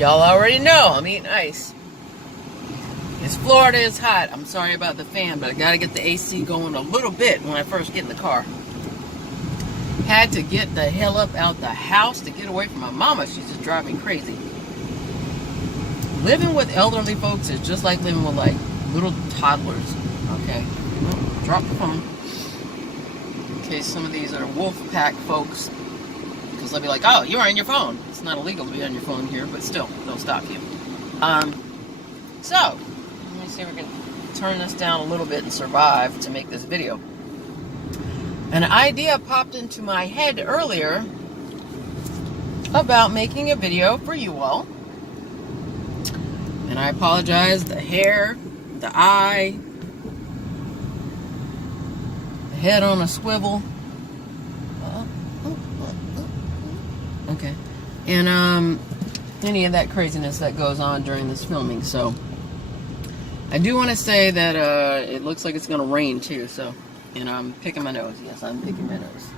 Y'all already know I'm eating ice. It's Florida, it's hot. I'm sorry about the fan, but I gotta get the AC going a little bit when I first get in the car. Had to get the hell up out the house to get away from my mama. She's just driving me crazy. Living with elderly folks is just like living with like little toddlers. Okay, well, drop the phone. In case some of these are wolf pack folks, because they'll be like, oh, you're on your phone. It's not illegal to be on your phone here, but still, they'll stop you. So, let me see if we can turn this down a little bit and survive to make this video. An idea popped into my head earlier about making a video for you all. And I apologize, the hair, the eye, the head on a swivel. Okay. And any of that craziness that goes on during this filming. So I do want to say that it looks like it's going to rain too, so, and I'm picking my nose. Yes, I'm picking my nose.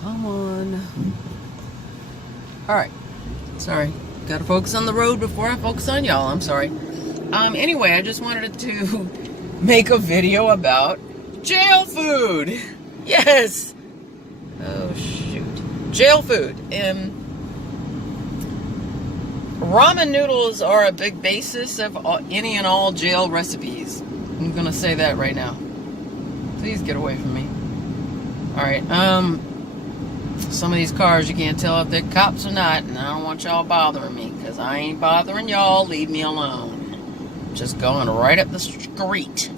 Come on. All right. Sorry. Got to focus on the road before I focus on y'all. I'm sorry. Anyway, I just wanted to make a video about jail food. Yes. Oh, shoot. Jail food. Ramen noodles are a big basis of any and all jail recipes. I'm going to say that right now. Please get away from me. Alright, some of these cars you can't tell if they're cops or not, and I don't want y'all bothering me, because I ain't bothering y'all. Leave me alone. Just going right up the street.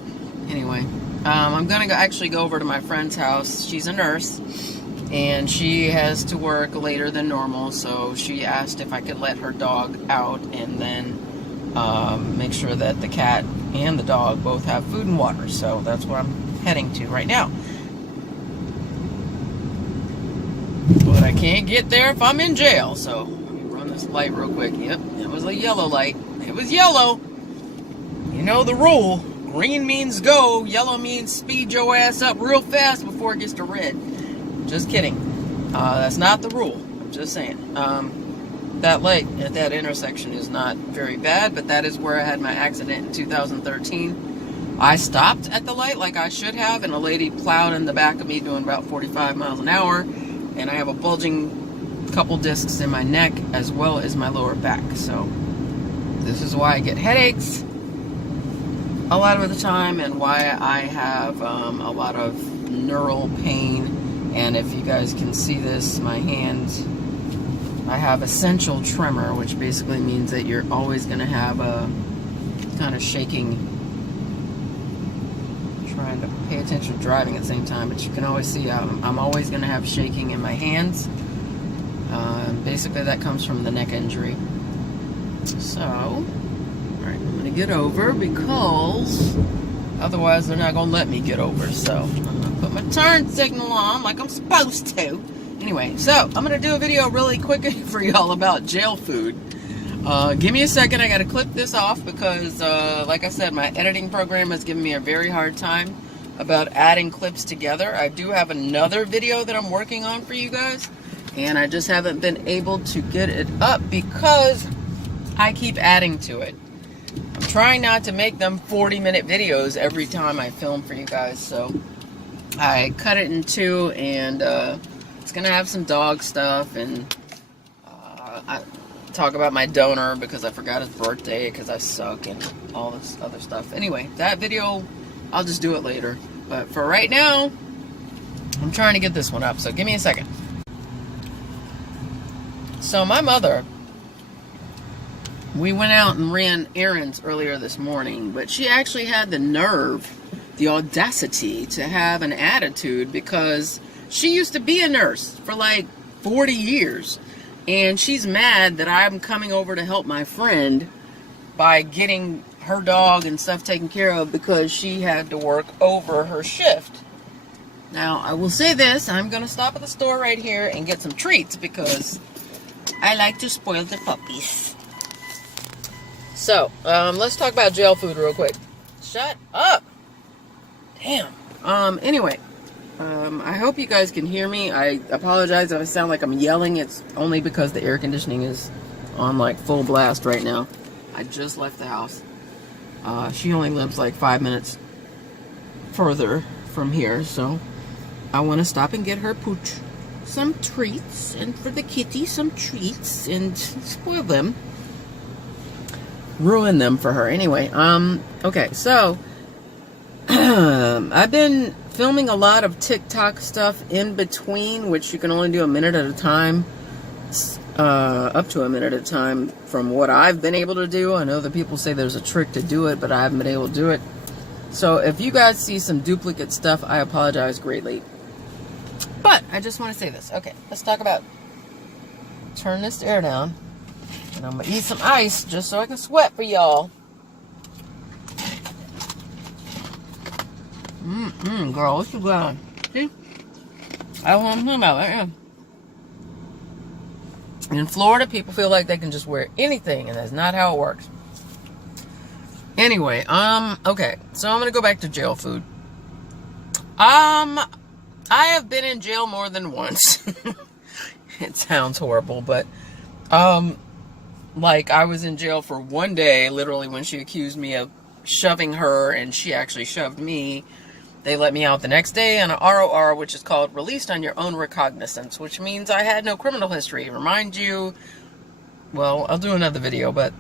Anyway, I'm going to actually go over to my friend's house. She's a nurse, and she has to work later than normal, so she asked if I could let her dog out and then make sure that the cat and the dog both have food and water. So that's where I'm heading to right now. But I can't get there if I'm in jail, so let me run this light real quick. Yep, it was a yellow light. It was yellow. You know the rule. Green means go, yellow means speed your ass up real fast before it gets to red. Just kidding. That's not the rule. I'm just saying. That light at that intersection is not very bad, but that is where I had my accident in 2013. I stopped at the light like I should have, and a lady plowed in the back of me doing about 45 miles an hour, and I have a bulging couple discs in my neck as well as my lower back. So this is why I get headaches a lot of the time, and why I have a lot of neural pain. And if you guys can see this, my hands, I have essential tremor, which basically means that you're always going to have a kind of shaking, trying to pay attention to driving at the same time, but you can always see I'm always going to have shaking in my hands. Basically that comes from the neck injury. So, alright, I'm going to get over because otherwise they're not going to let me get over. So, I'm going to put my turn signal on like I'm supposed to. Anyway, so I'm going to do a video really quick for y'all about jail food. Give me a second. I got to clip this off because, like I said, my editing program has given me a very hard time about adding clips together. I do have another video that I'm working on for you guys, and I just haven't been able to get it up because I keep adding to it. I'm trying not to make them 40-minute videos every time I film for you guys, so I cut it in two, and it's gonna have some dog stuff, and I talk about my donor because I forgot his birthday because I suck and all this other stuff. Anyway, that video, I'll just do it later. But for right now, I'm trying to get this one up, so give me a second. So my mother, we went out and ran errands earlier this morning, but she actually had the nerve, the audacity to have an attitude because she used to be a nurse for like 40 years. And she's mad that I'm coming over to help my friend by getting her dog and stuff taken care of because she had to work over her shift. Now, I will say this. I'm going to stop at the store right here and get some treats because I like to spoil the puppies. So, let's talk about jail food real quick. Shut up. Damn. Anyway. I hope you guys can hear me. I apologize if I sound like I'm yelling. It's only because the air conditioning is on like full blast right now. I just left the house. She only lives like 5 minutes further from here, so I want to stop and get her pooch some treats, and for the kitty some treats, and spoil them, ruin them for her. Anyway, okay, so I've been filming a lot of TikTok stuff in between, which you can only do a minute at a time, up to a minute at a time from what I've been able to do. I know that people say there's a trick to do it, but I haven't been able to do it. So if you guys see some duplicate stuff, I apologize greatly. But I just want to say this. Okay, let's talk about, turn this air down, and I'm going to eat some ice just so I can sweat for y'all. Girl, what you got? See? That's what I'm talking about right now. In Florida, people feel like they can just wear anything, and that's not how it works. Anyway, okay, so I'm gonna go back to jail food. I have been in jail more than once. It sounds horrible, but, like, I was in jail for one day, literally, when she accused me of shoving her, and she actually shoved me. They let me out the next day on an ROR, which is called Released on Your Own Recognizance, which means I had no criminal history. Remind you, well, I'll do another video, but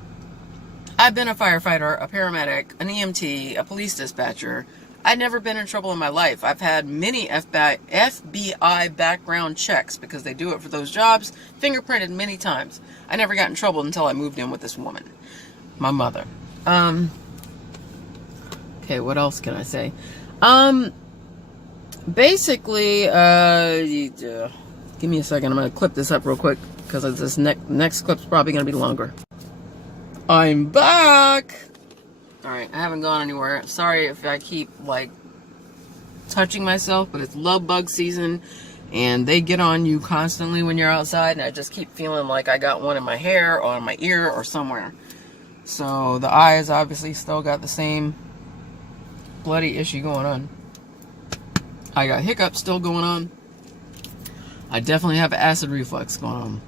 I've been a firefighter, a paramedic, an EMT, a police dispatcher. I'd never been in trouble in my life. I've had many FBI background checks because they do it for those jobs, fingerprinted many times. I never got in trouble until I moved in with this woman, my mother. Okay, what else can I say? Basically, give me a second. I'm going to clip this up real quick because this next clip's probably going to be longer. I'm back! Alright, I haven't gone anywhere. Sorry if I keep, like, touching myself, but it's love bug season, and they get on you constantly when you're outside, and I just keep feeling like I got one in my hair or in my ear or somewhere. So, the eyes obviously still got the same bloody issue going on. I got hiccups still going on. I definitely have acid reflux going on.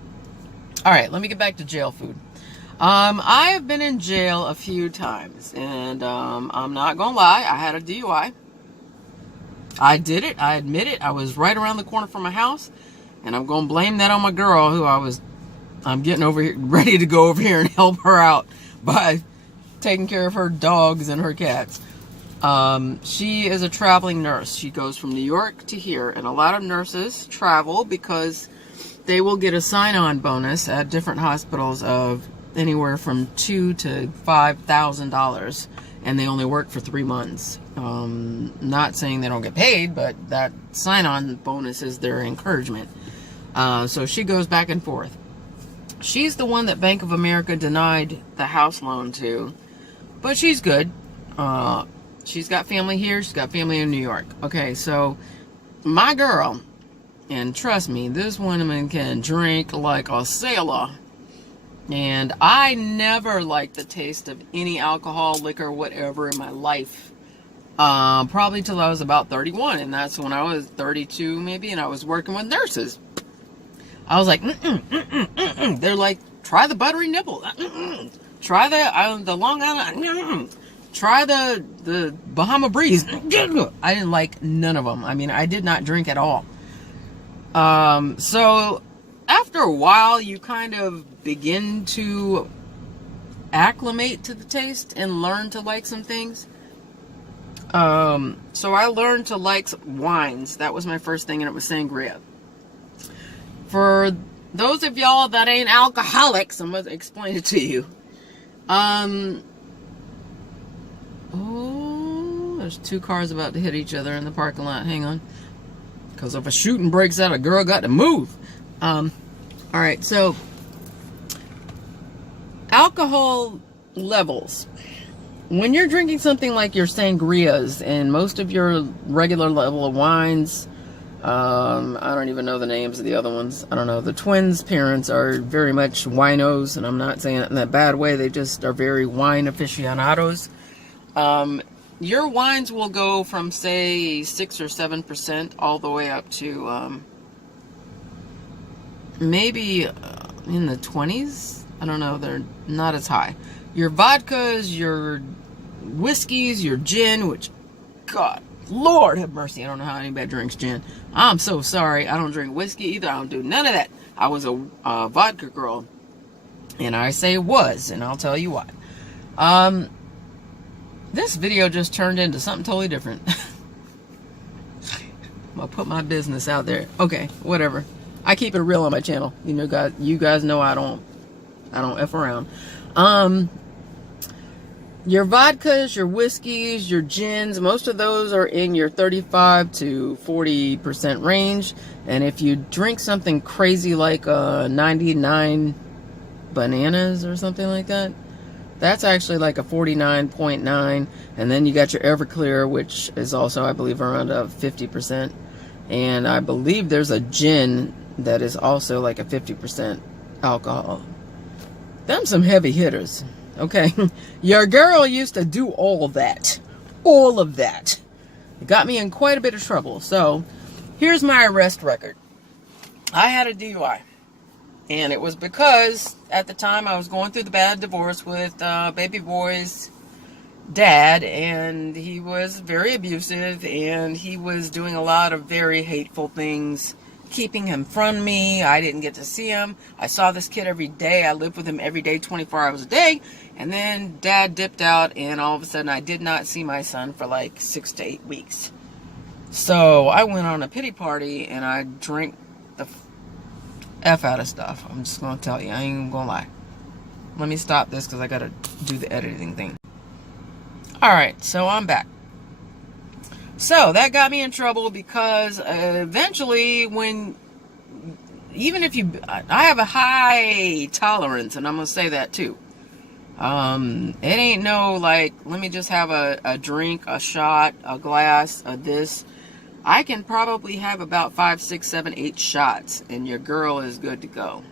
Alright, let me get back to jail food. I have been in jail a few times, and I'm not gonna lie, I had a DUI. I did it, I admit it. I was right around the corner from my house, and I'm gonna blame that on my girl, who I'm getting over here, ready to go over here and help her out by taking care of her dogs and her cats. She is a traveling nurse. She goes from New York to here, and a lot of nurses travel because they will get a sign-on bonus at different hospitals of anywhere from $2,000 to $5,000, and they only work for 3 months. Not saying they don't get paid, but that sign-on bonus is their encouragement. So she goes back and forth. She's the one that Bank of America denied the house loan to, but she's good. She's got family here. She's got family in New York. Okay, so my girl, and trust me, this woman can drink like a sailor. And I never liked the taste of any alcohol, liquor, whatever in my life. Probably till I was about 31. And that's when I was 32 maybe, and I was working with nurses. I was like, They're like, try the buttery nipple. Try the Long Island. Try the Bahama Breeze. I didn't like none of them. I mean, I did not drink at all. So after a while, you kind of begin to acclimate to the taste and learn to like some things. So I learned to like wines. That was my first thing, and it was sangria. For those of y'all that ain't alcoholics, I'm gonna explain it to you. Oh, there's 2 cars about to hit each other in the parking lot. Hang on. Because if a shooting breaks out, a girl got to move. Alright, so alcohol levels. When you're drinking something like your sangrias and most of your regular level of wines, I don't even know the names of the other ones. I don't know. The twins' parents are very much winos, and I'm not saying it in that bad way. They just are very wine aficionados. your wines will go from, say, 6 or 7% all the way up to maybe in the 20s. I don't know. They're not as high. Your vodkas, your whiskeys, your gin, which, God, Lord have mercy, I don't know how anybody drinks gin. I'm so sorry. I don't drink whiskey either. I don't do none of that. I was a vodka girl. And I say was, and I'll tell you why. This video just turned into something totally different. I'm gonna put my business out there. Okay, whatever. I keep it real on my channel. You guys know I don't F around. Your vodkas, your whiskeys, your gins, most of those are in your 35 to 40% range. And if you drink something crazy like 99 bananas or something like that, that's actually like a 49.9. And then you got your Everclear, which is also, I believe, around a 50%. And I believe there's a gin that is also like a 50% alcohol. Them some heavy hitters. Okay, your girl used to do all of that. All of that. It got me in quite a bit of trouble. So, here's my arrest record. I had a DUI. And it was because, at the time, I was going through the bad divorce with baby boy's dad. And he was very abusive. And he was doing a lot of very hateful things, keeping him from me. I didn't get to see him. I saw this kid every day. I lived with him every day, 24 hours a day. And then dad dipped out, and all of a sudden I did not see my son for like 6 to 8 weeks. So I went on a pity party, and I drank the F out of stuff. I'm just going to tell you. I ain't even going to lie. Let me stop this because I got to do the editing thing. Alright, so I'm back. So that got me in trouble because eventually even if I have a high tolerance, and I'm going to say that too. It ain't no like, let me just have a drink, a shot, a glass, a this. I can probably have about 5, 6, 7, 8 shots, and your girl is good to go.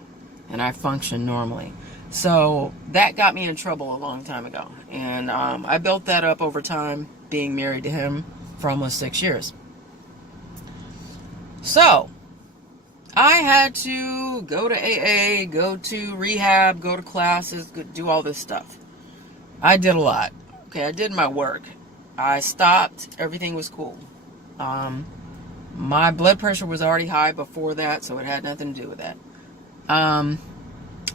And I function normally. So that got me in trouble a long time ago. And I built that up over time, being married to him for almost 6 years. So I had to go to AA, go to rehab, go to classes, do all this stuff. I did a lot. Okay, I did my work. I stopped. Everything was cool. My blood pressure was already high before that, so it had nothing to do with that.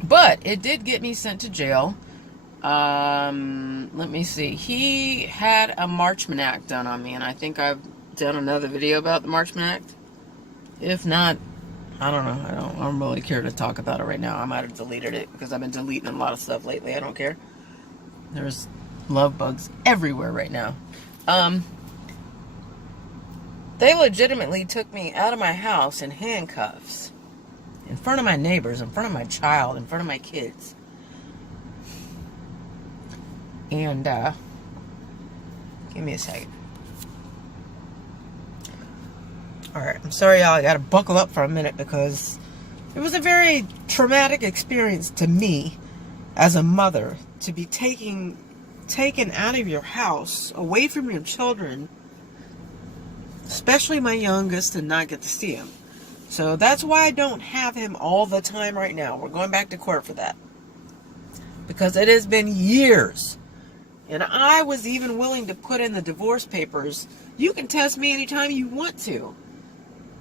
But it did get me sent to jail. Let me see. He had a Marchman Act done on me, and I think I've done another video about the Marchman Act. If not, I don't know. I don't really care to talk about it right now. I might have deleted it because I've been deleting a lot of stuff lately. I don't care. There's love bugs everywhere right now. They legitimately took me out of my house in handcuffs. In front of my neighbors, in front of my child, in front of my kids. And, give me a second. Alright, I'm sorry y'all, I gotta buckle up for a minute because it was a very traumatic experience to me as a mother to be taken out of your house, away from your children, especially my youngest, and not get to see him. So that's why I don't have him all the time right now. We're going back to court for that. Because it has been years. And I was even willing to put in the divorce papers. You can test me anytime you want to.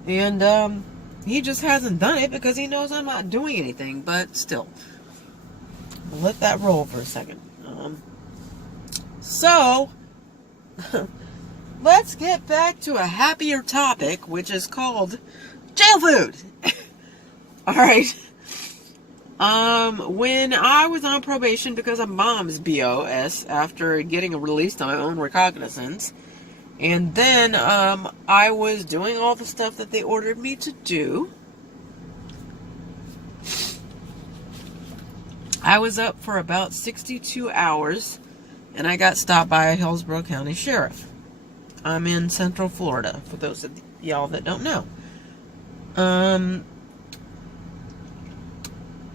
And he just hasn't done it because he knows I'm not doing anything. But still, we'll let that roll for a second. So, let's get back to a happier topic, which is called jail food. Alright. When I was on probation because of mom's BOS after getting released on my own recognizance, and then I was doing all the stuff that they ordered me to do. I was up for about 62 hours, and I got stopped by a Hillsborough County Sheriff. I'm in Central Florida, for those of y'all that don't know.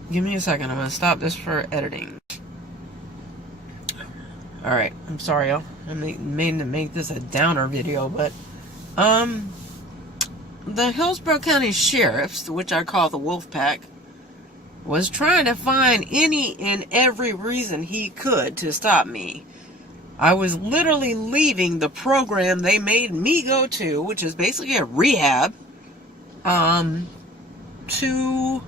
Give me a second. I'm going to stop this for editing. All right, I'm sorry, y'all. I mean to make this a downer video, but the Hillsborough County Sheriffs, which I call the Wolf Pack, was trying to find any and every reason he could to stop me. I was literally leaving the program they made me go to, which is basically a rehab, to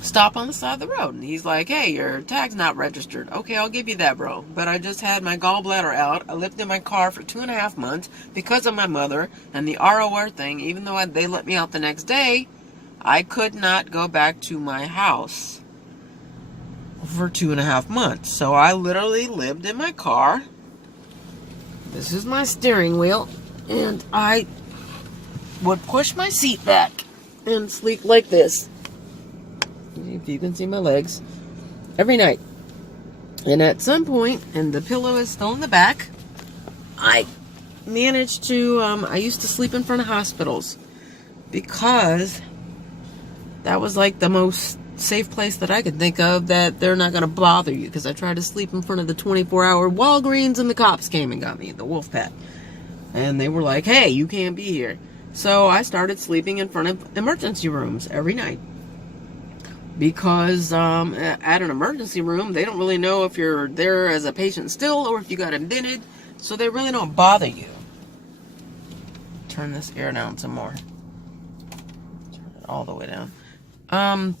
stop on the side of the road. And he's like, hey, your tag's not registered. Okay, I'll give you that, bro. But I just had my gallbladder out. I lived in my car for 2.5 months because of my mother and the ROR thing. Even though they let me out the next day, I could not go back to my house for 2.5 months. So I literally lived in my car. This is my steering wheel. And I would push my seat back and sleep like this. If you can see my legs, every night. And at some point, and the pillow is still in the back, I managed to, I used to sleep in front of hospitals because that was like the most safe place that I could think of that they're not going to bother you, because I tried to sleep in front of the 24-hour Walgreens and the cops came and got me, the Wolf Pack. And they were like, hey, you can't be here. So I started sleeping in front of emergency rooms every night. Because at an emergency room, they don't really know if you're there as a patient still or if you got admitted. So they really don't bother you. Turn this air down some more. Turn it all the way down.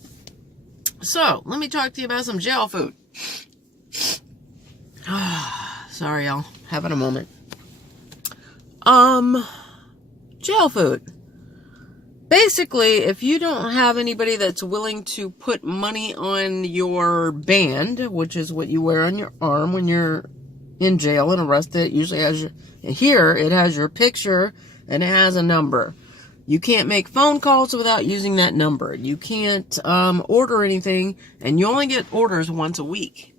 So, let me talk to you about some jail food. Sorry, y'all. Having a moment. Jail food. Basically, if you don't have anybody that's willing to put money on your band, which is what you wear on your arm when you're in jail and arrested, it usually has your, here it has your picture and it has a number. You can't make phone calls without using that number. You can't order anything, and you only get orders once a week.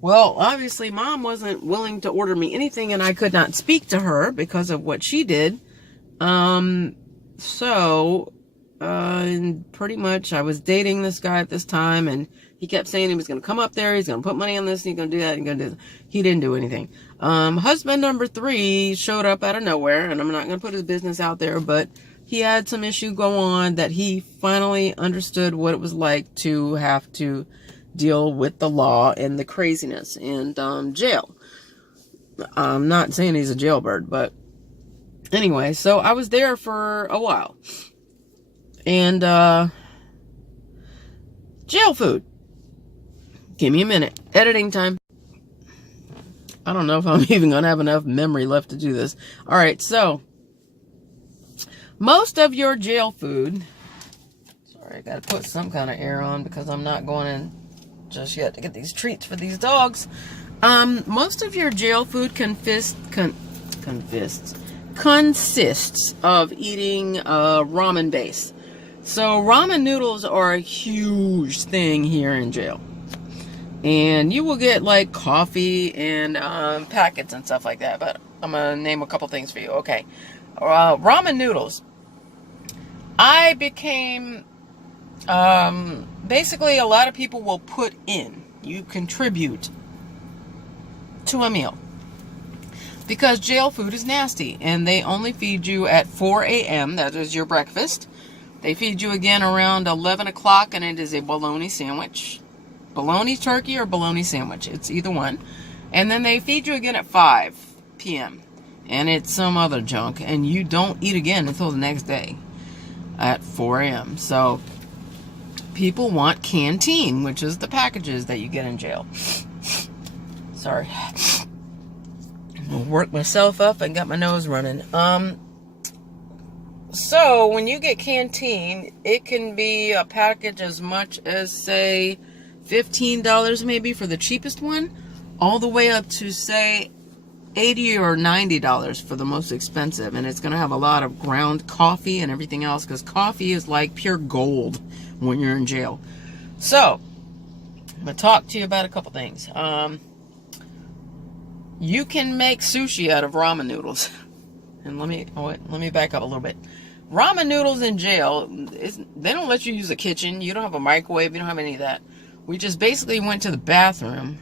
Well, obviously, Mom wasn't willing to order me anything, and I could not speak to her because of what she did. So, pretty much I was dating this guy at this time, and he kept saying he was going to come up there, he's going to put money on this, he's going to do that, he's going to do that. He didn't do anything. Husband number 3 showed up out of nowhere, and I'm not going to put his business out there, but he had some issue go on that he finally understood what it was like to have to deal with the law and the craziness and, jail. I'm not saying he's a jailbird, but anyway, so I was there for a while. And, jail food. Give me a minute. Editing time. I don't know if I'm even going to have enough memory left to do this. Alright, so, most of your jail food, sorry, I got to put some kind of air on because I'm not going in just yet to get these treats for these dogs. Most of your jail food consists of eating ramen base. So ramen noodles are a huge thing here in jail. And you will get like coffee and packets and stuff like that. But I'm going to name a couple things for you. Okay. Ramen noodles. I became... basically a lot of people will put in. You contribute to a meal. Because jail food is nasty, and they only feed you at 4 a.m. That is your breakfast. They feed you again around 11 o'clock, and it is a bologna sandwich. Bologna turkey or bologna sandwich. It's either one. And then they feed you again at 5 p.m. And it's some other junk, and you don't eat again until the next day at 4 a.m. So people want canteen, which is the packages that you get in jail. Sorry. Work myself up and got my nose running. So when you get canteen, it can be a package as much as, say, $15 maybe for the cheapest one, all the way up to, say, $80 or $90 for the most expensive. And it's going to have a lot of ground coffee and everything else, because coffee is like pure gold when you're in jail. So I'm going to talk to you about a couple things. You can make sushi out of ramen noodles. And let me back up a little bit. Ramen noodles in jail, they don't let you use a kitchen. You don't have a microwave. You don't have any of that. we just basically went to the bathroom.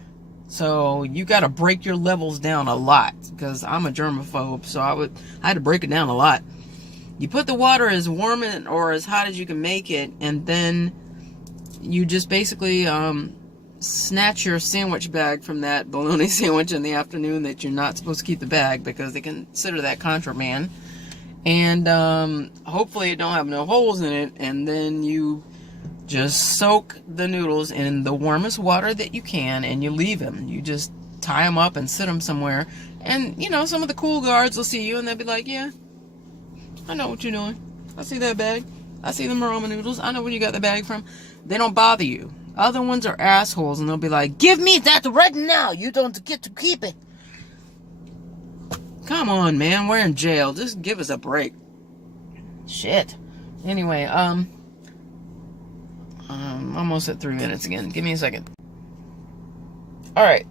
So you got to break your levels down a lot, because I'm a germaphobe, so I had to break it down a lot. You put the water as warm or as hot as you can make it, and then you just basically snatch your sandwich bag from that bologna sandwich in the afternoon that you're not supposed to keep the bag, because they consider that contraband. And hopefully it don't have no holes in it, and then you just soak the noodles in the warmest water that you can, and you leave them. You just tie them up and sit them somewhere. And, you know, some of the cool guards will see you, and they'll be like, yeah, I know what you're doing. I see that bag. I see the ramen noodles. I know where you got the bag from. They don't bother you. Other ones are assholes, and they'll be like, give me that right now. You don't get to keep it. Come on, man. We're in jail. Just give us a break. Shit. Anyway, almost at 3 minutes again. Give me a second. Alright.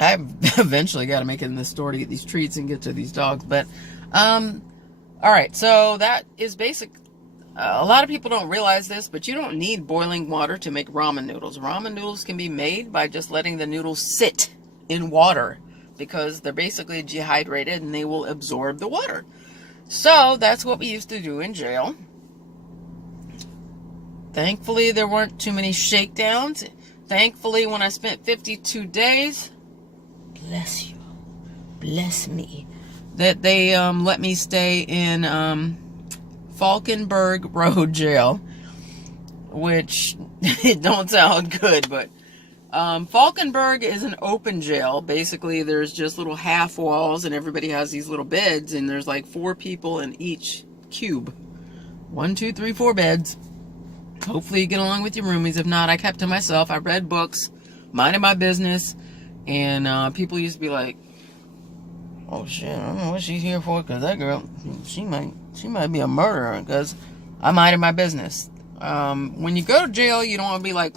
I eventually got to make it in the store to get these treats and get to these dogs. But, alright. So that is basic. A lot of people don't realize this, but you don't need boiling water to make ramen noodles. Ramen noodles can be made by just letting the noodles sit in water, because they're basically dehydrated and they will absorb the water. So that's what we used to do in jail. Thankfully, there weren't too many shakedowns. Thankfully, when I spent 52 days, bless you, bless me, that they let me stay in Falkenberg Road Jail, which it don't sound good, but Falkenberg is an open jail. Basically, there's just little half walls, and everybody has these little beds, and there's like 4 people in each cube. 1, 2, 3, 4 beds. Hopefully you get along with your roomies. If not, I kept to myself. I read books, minded my business, and people used to be like, oh shit, I don't know what she's here for, because that girl, she might be a murderer, because I minded my business. When you go to jail, you don't want to be like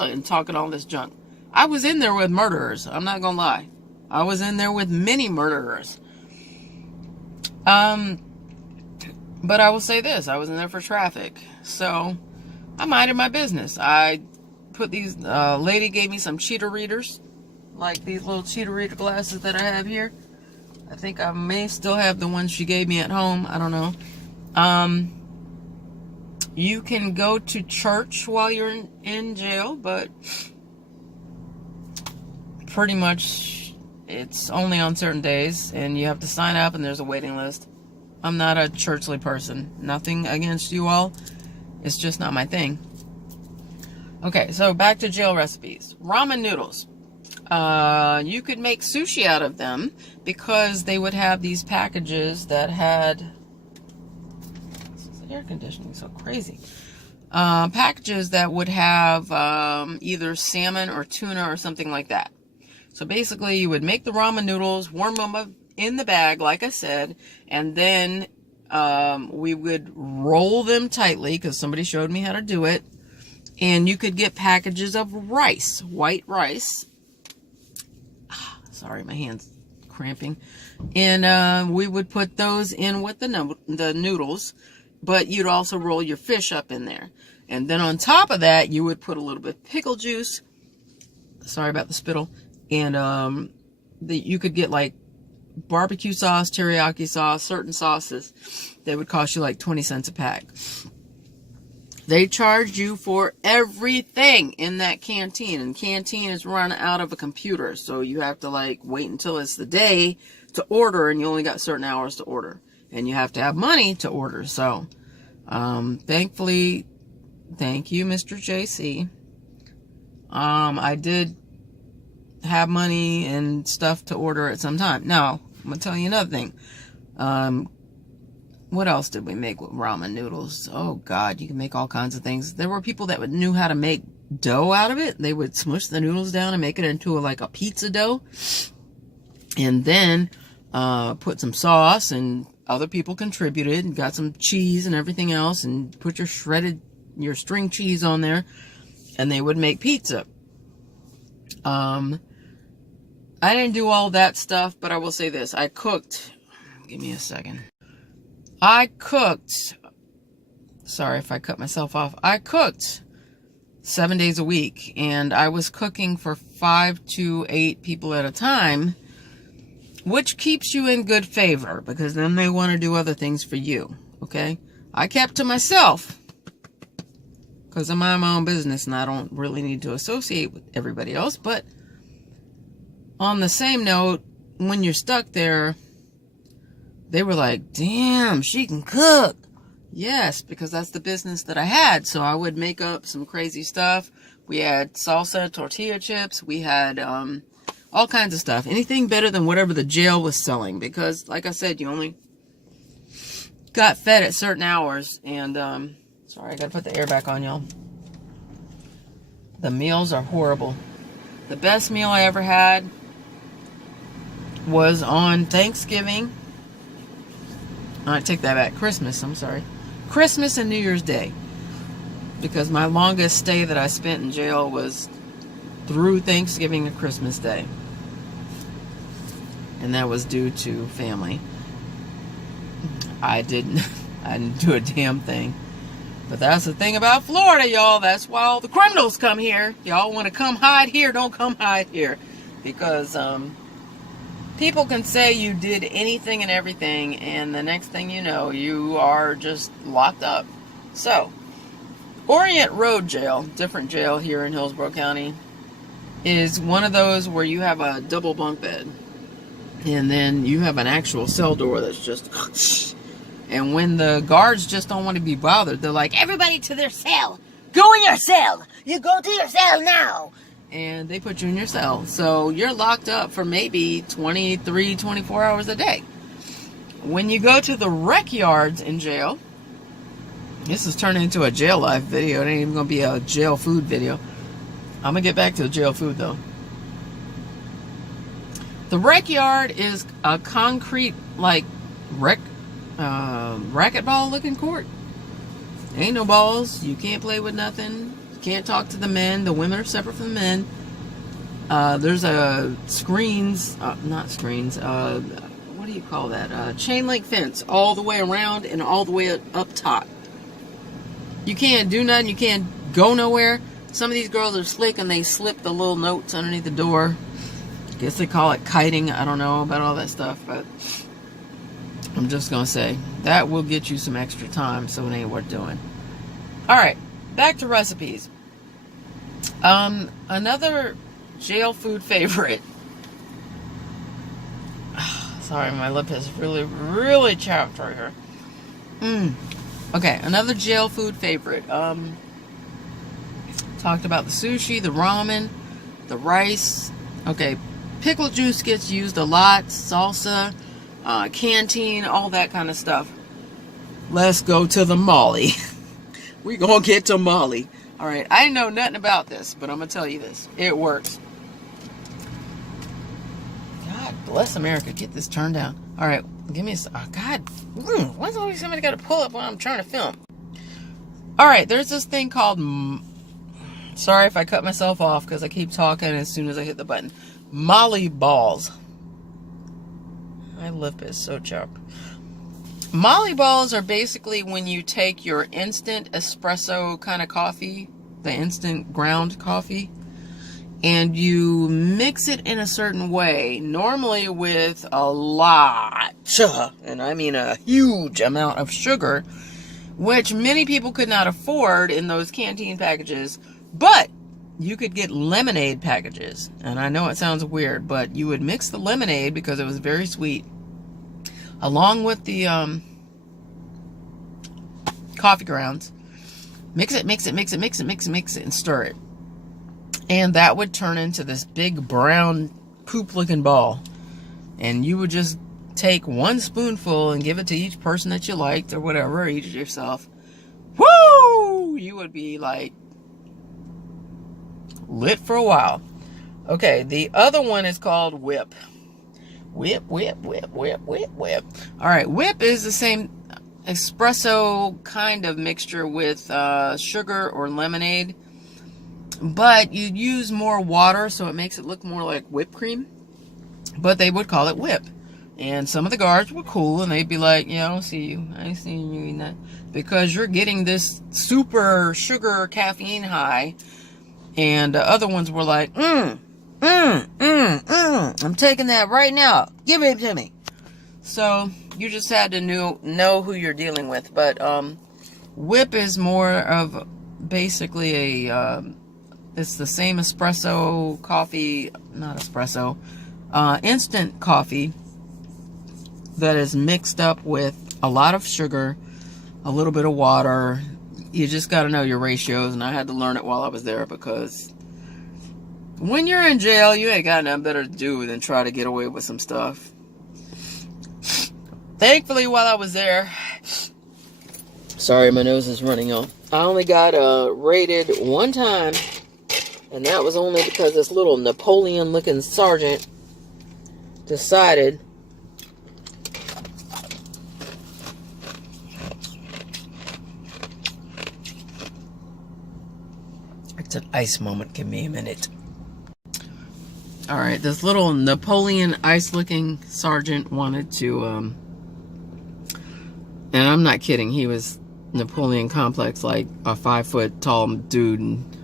and talking all this junk. I was in there with murderers. I'm not gonna lie. I was in there with many murderers. But I will say this, I was in there for traffic. So I minded my business. I put these, lady gave me some cheetah readers, like these little cheetah reader glasses that I have here. I think I may still have the ones she gave me at home. I don't know. You can go to church while you're in jail, but pretty much it's only on certain days, and you have to sign up, and there's a waiting list. I'm not a churchly person. Nothing against you all. It's just not my thing. Okay, so back to jail recipes. Ramen noodles. You could make sushi out of them, because they would have these packages that had... air conditioning so crazy. Packages that would have either salmon or tuna or something like that. So basically, you would make the ramen noodles, warm them up in the bag, like I said, and then we would roll them tightly, because somebody showed me how to do it. And you could get packages of rice, white rice. Sorry, my hand's cramping. And we would put those in with the noodles, but you'd also roll your fish up in there. And then on top of that, you would put a little bit of pickle juice. Sorry about the spittle. And you could get like barbecue sauce, teriyaki sauce, certain sauces that would cost you like 20 cents a pack. They charge you for everything in that canteen, and canteen is run out of a computer, so you have to like wait until it's the day to order, and you only got certain hours to order, and you have to have money to order. So thankfully, thank you, Mr. JC, I did have money and stuff to order at some time. Now, I'm going to tell you another thing. What else did we make with ramen noodles? Oh, God, you can make all kinds of things. There were people that knew how to make dough out of it. They would smush the noodles down and make it into like a pizza dough. And then put some sauce, and other people contributed and got some cheese and everything else, and put your your string cheese on there, and they would make pizza. I didn't do all that stuff, but I will say this. I cooked. Give me a second. I cooked. Sorry if I cut myself off. I cooked 7 days a week, and I was cooking for 5 to 8 people at a time, which keeps you in good favor because then they want to do other things for you. Okay, I kept to myself because I mind my own business and I don't really need to associate with everybody else. But on the same note, when you're stuck there, they were like, damn, she can cook. Yes, because that's the business that I had. So I would make up some crazy stuff. We had salsa, tortilla chips. We had all kinds of stuff. Anything better than whatever the jail was selling. Because, like I said, you only got fed at certain hours. And, sorry, I got to put the air back on, y'all. The meals are horrible. The best meal I ever had was on Thanksgiving. I take that back. Christmas, I'm sorry. Christmas and New Year's Day. Because my longest stay that I spent in jail was through Thanksgiving to Christmas Day. And that was due to family. I didn't do a damn thing. But that's the thing about Florida, y'all. That's why all the criminals come here. Y'all want to come hide here, don't come hide here. Because people can say you did anything and everything, and the next thing you know, you are just locked up. So, Orient Road Jail, different jail here in Hillsborough County, is one of those where you have a double bunk bed. And then you have an actual cell door that's just... And when the guards just don't want to be bothered, they're like, everybody to their cell. Go in your cell. You go to your cell now. And they put you in your cell. So you're locked up for maybe 23, 24 hours a day. When you go to the rec yards in jail, this is turning into a jail life video. It ain't even going to be a jail food video. I'm going to get back to the jail food, though. The rec yard is a concrete, like, racquetball looking court. Ain't no balls. You can't play with nothing. You can't talk to the men. The women are separate from the men. There's screens, not screens, what do you call that? Chain link fence all the way around and all the way up top. You can't do nothing. You can't go nowhere. Some of these girls are slick and they slip the little notes underneath the door. I guess they call it kiting. I don't know about all that stuff, but I'm just going to say that will get you some extra time, so it ain't worth doing. All right, back to recipes. Another jail food favorite. Sorry, my lip is really, really chapped right here. Okay, another jail food favorite. Talked about the sushi, the ramen, the rice. Okay, pickle juice gets used a lot. Salsa, canteen, all that kind of stuff. Let's go to the Molly. We gonna get to Molly. All right, I know nothing about this, but I'm gonna tell you this. It works. God bless America. Get this turned down. All right, give me a... Oh, God. Why's always somebody got to pull up when I'm trying to film? All right, there's this thing called... Sorry if I cut myself off because I keep talking as soon as I hit the button. Molly balls. My lip is so chapped. Molly balls are basically when you take your instant espresso kind of coffee, the instant ground coffee, and you mix it in a certain way, normally with a lot, and I mean a huge amount of sugar, which many people could not afford in those canteen packages, but you could get lemonade packages. And I know it sounds weird, but you would mix the lemonade because it was very sweet, along with the coffee grounds. Mix it, and stir it. And that would turn into this big brown poop-looking ball. And you would just take one spoonful and give it to each person that you liked or whatever, or eat it yourself. Woo! You would be like lit for a while. Okay, the other one is called whip. Whip. All right, whip is the same espresso kind of mixture with sugar or lemonade, but you use more water, so it makes it look more like whipped cream, but they would call it whip. And some of the guards were cool, and they'd be like, yeah, I don't see you. I ain't seeing you eating that. Because you're getting this super sugar caffeine high. And the other ones were like, I'm taking that right now. Give it to me. So you just had to know who you're dealing with. But Whip is more of basically it's the same espresso coffee, not espresso, instant coffee that is mixed up with a lot of sugar, a little bit of water. You just got to know your ratios, and I had to learn it while I was there, because when you're in jail, you ain't got nothing better to do than try to get away with some stuff. Thankfully, while I was there, sorry, my nose is running off. I only got raided one time, and that was only because this little Napoleon-looking sergeant decided it's an ice moment. Give me a minute. All right, this little Napoleon ice-looking sergeant wanted to, and I'm not kidding, he was Napoleon complex, like a 5-foot tall dude, and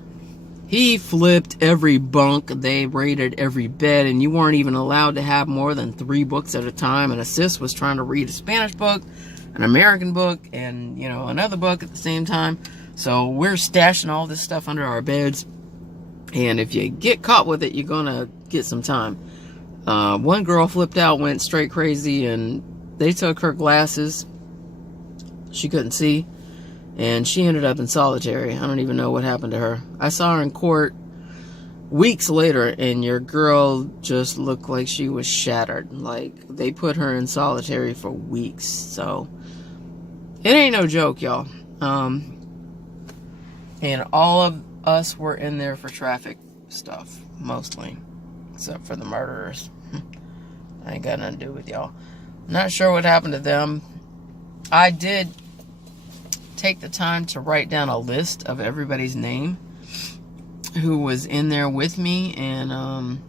he flipped every bunk. They raided every bed, and you weren't even allowed to have more than 3 books at a time. And Assist was trying to read a Spanish book, an American book, and, you know, another book at the same time. So we're stashing all this stuff under our beds. And if you get caught with it, you're going to get some time. One girl flipped out, went straight crazy, and they took her glasses. She couldn't see. And she ended up in solitary. I don't even know what happened to her. I saw her in court weeks later, and your girl just looked like she was shattered. Like, they put her in solitary for weeks. So, it ain't no joke, y'all. And all of us were in there for traffic stuff, mostly. Except for the murderers. I ain't got nothing to do with y'all. Not sure what happened to them. I did take the time to write down a list of everybody's name who was in there with me, and I'm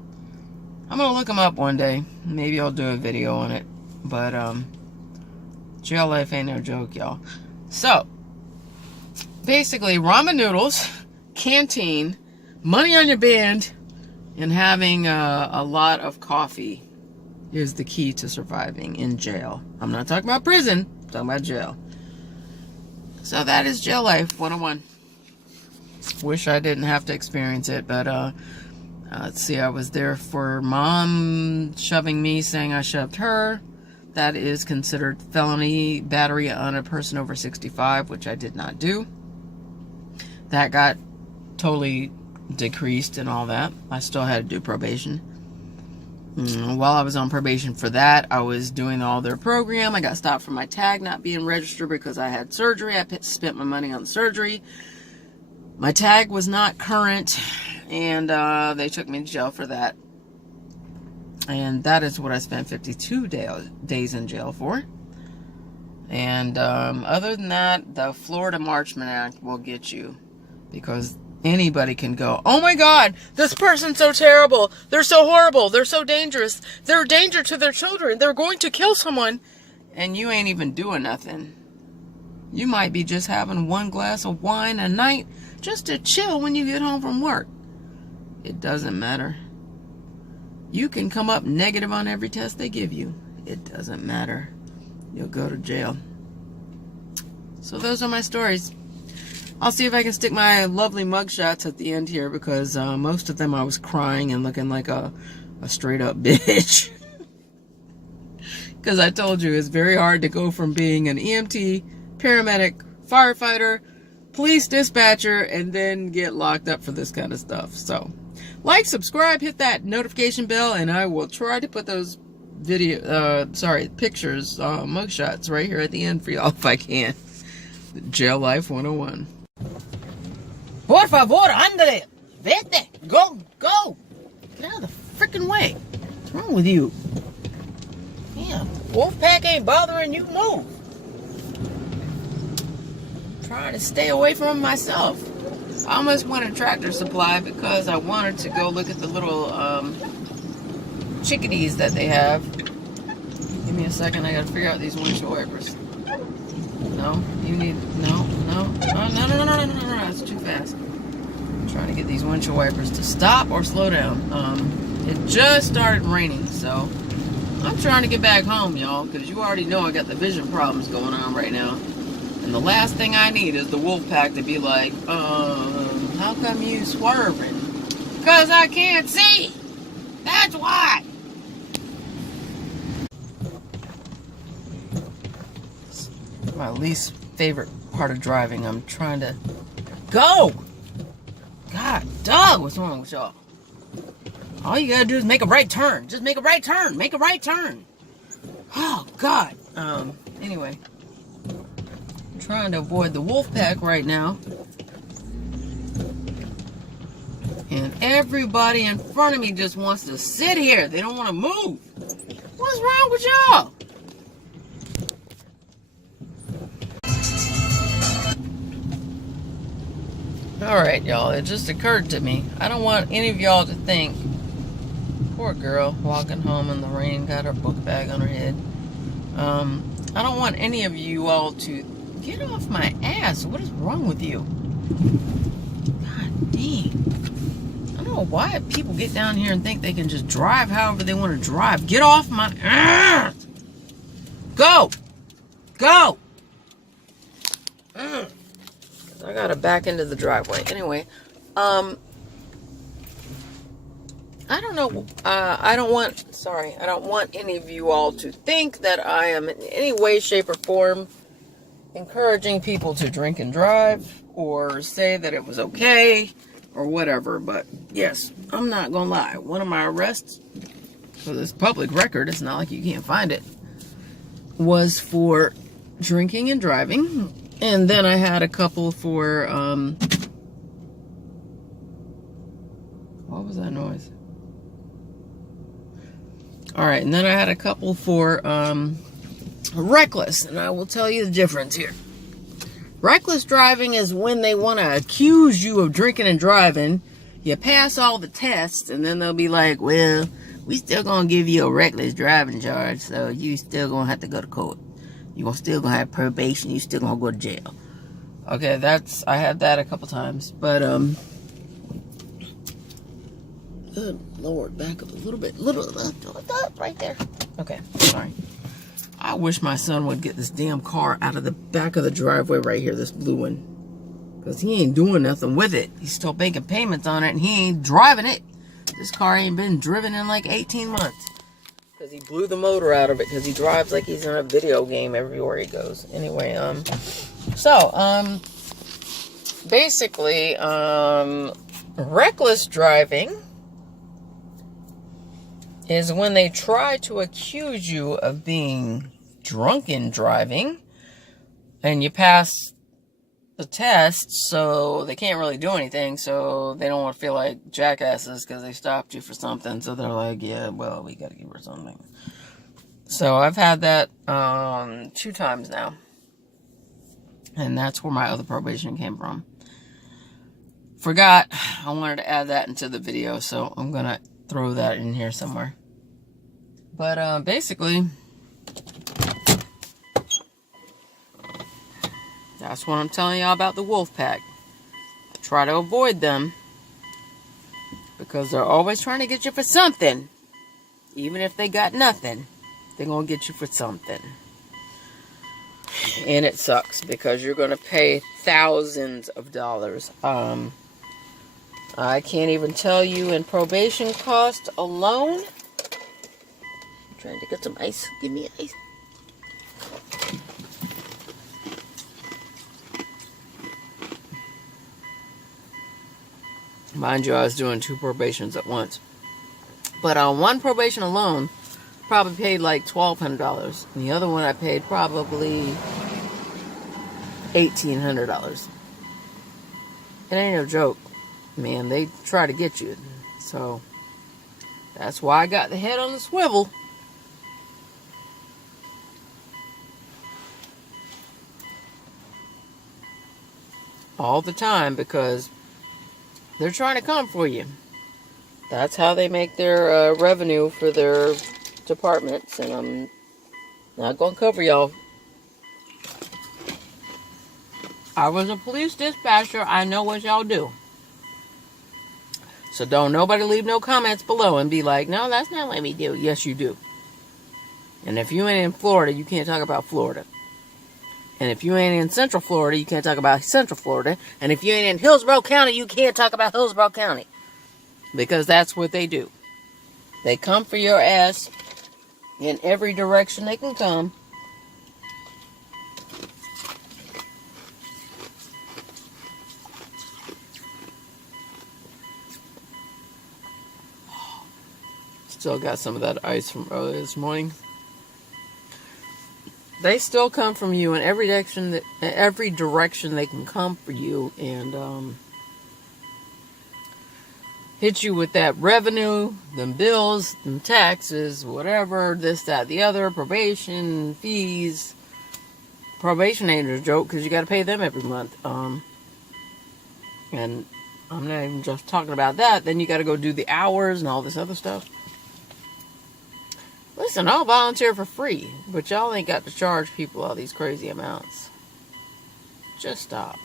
gonna look them up one day. Maybe I'll do a video on it. But jail life ain't no joke, y'all. So basically, ramen noodles, canteen, money on your band, and having a lot of coffee is the key to surviving in jail. I'm not talking about prison, I'm talking about jail. So that is jail life 101. Wish I didn't have to experience it, but let's see, I was there for mom shoving me, saying I shoved her. That is considered felony battery on a person over 65, which I did not do. That got totally decreased and all that. I still had to do probation. While I was on probation for that, I was doing all their program. I got stopped for my tag not being registered because I had surgery. I spent my money on surgery. My tag was not current, and they took me to jail for that. And that is what I spent 52 days in jail for. And other than that, the Florida Marchman Act will get you, because anybody can go, oh my God, this person's so terrible. They're so horrible. They're so dangerous. They're a danger to their children. They're going to kill someone. And you ain't even doing nothing. You might be just having 1 glass of wine a night just to chill when you get home from work. It doesn't matter. You can come up negative on every test they give you. It doesn't matter. You'll go to jail. So those are my stories. I'll see if I can stick my lovely mugshots at the end here, because most of them I was crying and looking like a straight up bitch. Because I told you, it's very hard to go from being an EMT, paramedic, firefighter, police dispatcher, and then get locked up for this kind of stuff. So, like, subscribe, hit that notification bell, and I will try to put those pictures, mugshots right here at the end for y'all if I can. Jail Life 101. Por favor, Andre, vete, go. Get out of the freaking way. What's wrong with you? Yeah, Wolfpack ain't bothering you, move. I'm trying to stay away from him myself. I almost wanted Tractor Supply because I wanted to go look at the little chickadees that they have. Give me a second. I gotta figure out these windshield wipers. No, you need no. That's too fast. I'm trying to get these windshield wipers to stop or slow down. It just started raining, so I'm trying to get back home, y'all, because you already know I got the vision problems going on right now. And the last thing I need is the Wolfpack to be like, how come you swerving? Because I can't see. That's why. My least favorite part of driving. I'm trying to go. God, dog, what's wrong with y'all? All you gotta do is make a right turn. Just make a right turn. Make a right turn. Oh, God. Anyway. I'm trying to avoid the Wolfpack right now. And everybody in front of me just wants to sit here. They don't want to move. What's wrong with y'all? Alright, y'all. It just occurred to me. I don't want any of y'all to think, poor girl walking home in the rain, got her book bag on her head. I don't want any of you all to get off my ass. What is wrong with you? God dang. I don't know why people get down here and think they can just drive however they want to drive. Get off my ass. Go. Go. I gotta back into the driveway. Anyway, I don't know. I don't want any of you all to think that I am in any way, shape, or form encouraging people to drink and drive or say that it was okay or whatever. But yes, I'm not gonna lie. One of my arrests, for this public record, it's not like you can't find it, was for drinking and driving. And then I had a couple for, what was that noise? All right, and then I had a couple for reckless, and I will tell you the difference here. Reckless driving is when they want to accuse you of drinking and driving. You pass all the tests, and then they'll be like, well, we still going to give you a reckless driving charge, so you still going to have to go to court. You're still going to have probation. You're still going to go to jail. Okay, I had that a couple times. But, good Lord, back up a little bit. Right there. Okay, sorry. I wish my son would get this damn car out of the back of the driveway right here, this blue one. Because he ain't doing nothing with it. He's still making payments on it, and he ain't driving it. This car ain't been driven in like 18 months. Because he blew the motor out of it, because he drives like he's in a video game everywhere he goes. Anyway, basically, reckless driving is when they try to accuse you of being drunken driving, and you pass the test, so they can't really do anything, so they don't want to feel like jackasses because they stopped you for something, so they're like, yeah, well, we got to give her something. So I've had that 2 times now, and that's where my other probation came from. Forgot, I wanted to add that into the video, so I'm going to throw that in here somewhere. But basically, that's what I'm telling y'all about the Wolfpack. Try to avoid them, because they're always trying to get you for something. Even if they got nothing, they're going to get you for something. And it sucks, because you're going to pay thousands of dollars. I can't even tell you in probation cost alone. I'm trying to get some ice. Give me ice. Mind you, I was doing 2 probations at once. But on one probation alone, probably paid like $1,200. And the other one I paid probably $1,800. It ain't no joke. Man, they try to get you. So, that's why I got the head on the swivel. All the time, because they're trying to come for you. That's how they make their revenue for their departments. And Not gonna cover y'all. I was a police dispatcher. I know what y'all do. So don't nobody leave no comments below and be like, no, that's not what we do. Yes, you do. And if you ain't in Florida, you can't talk about Florida. And if you ain't in Central Florida, you can't talk about Central Florida. And if you ain't in Hillsborough County, you can't talk about Hillsborough County. Because that's what they do. They come for your ass in every direction they can come. Still got some of that ice from earlier this morning. They still come from you in every direction they can come for you, and hit you with that revenue, them bills, them taxes, whatever, this, that, the other, probation, fees. Probation ain't a joke because you got to pay them every month. And I'm not even just talking about that. Then you got to go do the hours and all this other stuff. Listen, I'll volunteer for free, but y'all ain't got to charge people all these crazy amounts. Just stop.